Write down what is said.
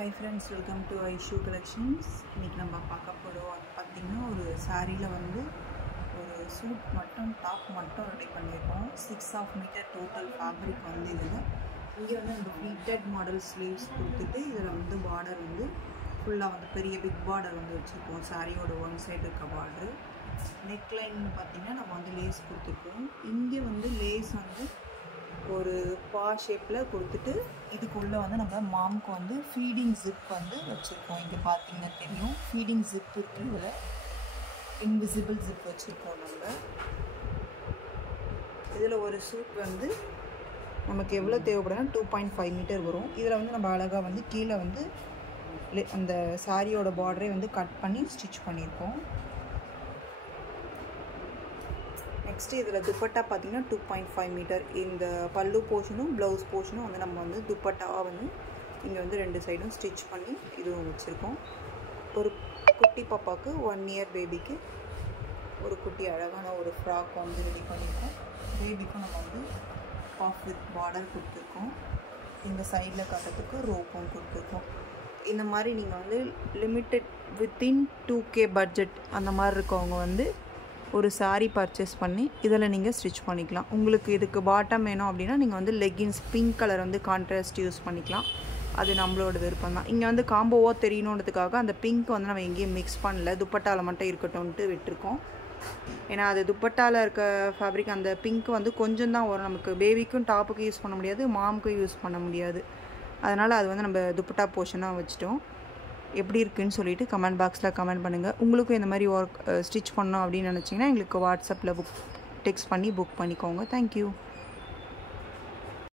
Hi friends, welcome to Aishu Collections. இன்னைக்கு நம்ம பார்க்க போறோம் பாத்தீங்கன்னா ஒரு சாரியில வந்து ஒரு சூட் மட்டும் டாப் மட்டும் ரெடி பண்ணிருக்கோம். 6.5 மீட்டர் டோட்டல் ஃபேப்ரிக் வந்து இதுல இங்க வந்து நம்ம pleated மாடல் ஸ்லீவ்ஸ் கொடுத்துட்டு இதுல வந்து பார்டர் வந்து ஃபுல்லா வந்து பெரிய பிக் பார்டர் வந்து வச்சிருக்கோம். சாரியோட ஒன் சைடு இருக்க பார்டர். நெக் லைன் பாத்தீங்கன்னா நம்ம வந்து லேஸ் கொடுத்துருக்கோம். இங்க வந்து லேஸ் வந்து ஒரு பா ஷேப்பில் கொடுத்துட்டு இதுக்குள்ளே வந்து நம்ம மாம்க்கு வந்து ஃபீடிங் ஜிப் வந்து வச்சுருக்கோம். இங்கே பார்த்தீங்கன்னா தெரியும் ஃபீடிங் ஜிப் இருக்குது. இதில் இன்விசிபிள் ஜிப் வச்சுருக்கோம். நம்ம இதில் ஒரு சூட் வந்து நமக்கு எவ்வளோ தேவைப்படுதுன்னா 2.5 மீட்டர் வரும். இதில் வந்து நம்ம அழகாக வந்து கீழே வந்து அந்த சாரியோட பார்டரே வந்து கட் பண்ணி ஸ்டிச் பண்ணியிருக்கோம். நெக்ஸ்ட்டு இதில் துப்பட்டா பார்த்திங்கன்னா 2.5 மீட்டர். இந்த பல்லு போர்ஷனும் ப்ளவுஸ் போர்ஷனும் வந்து நம்ம வந்து துப்பட்டாவாக வந்து இங்கே வந்து ரெண்டு சைடும் ஸ்டிச் பண்ணி இதுவும் வச்சுருக்கோம். ஒரு குட்டி பாப்பாவுக்கு 1 இயர் பேபிக்கு ஒரு குட்டி அழகான ஒரு ஃப்ராக் வந்து ரெடி பண்ணியிருக்கோம். பேபிக்கும் நம்ம வந்து பாஃப் வித் பார்டர் கொடுத்துருக்கோம். இந்த சைடில் காட்டுறதுக்கு ரோப்பும் கொடுத்துருக்கோம். இந்த மாதிரி நீங்கள் வந்து லிமிட்டட் வித்தின் 2K பட்ஜெட் அந்த மாதிரி இருக்கவங்க வந்து ஒரு சாரீ பர்ச்சேஸ் பண்ணி இதில் நீங்கள் ஸ்டிச் பண்ணிக்கலாம். உங்களுக்கு இதுக்கு பாட்டம் வேணும் அப்படின்னா நீங்கள் வந்து லெகின்ஸ் பிங்க் கலர் வந்து கான்ட்ராஸ்ட் யூஸ் பண்ணிக்கலாம். அது நம்மளோட விருப்பம் தான். இங்கே வந்து காம்போவாக தெரியணுன்றதுக்காக அந்த பிங்க் வந்து நம்ம எங்கேயும் மிக்ஸ் பண்ணல, துப்பட்டாவில் மட்டும் இருக்கட்டும்ன்ட்டு விட்டுருக்கோம். ஏன்னா அது துப்பட்டாவில் இருக்க ஃபேப்ரிக் அந்த பிங்க் வந்து கொஞ்சம் தான் வரும். நமக்கு பேபிக்கும் டாப்புக்கும் யூஸ் பண்ண முடியாது, மாமுக்கும் யூஸ் பண்ண முடியாது. அதனால் அது வந்து நம்ம துப்பட்டா போர்ஷனாக வச்சுட்டோம். எப்படி இருக்குன்னு சொல்லிட்டு கமெண்ட் பாக்ஸில் கமெண்ட் பண்ணுங்கள். உங்களுக்கும் இந்த மாதிரி ஒர்க் ஸ்டிச் பண்ணோம் அப்படின்னு நினச்சிங்கன்னா எங்களுக்கு வாட்ஸ்அப்பில் டெக்ஸ்ட் பண்ணி புக் பண்ணிக்கோங்க. தேங்க்யூ.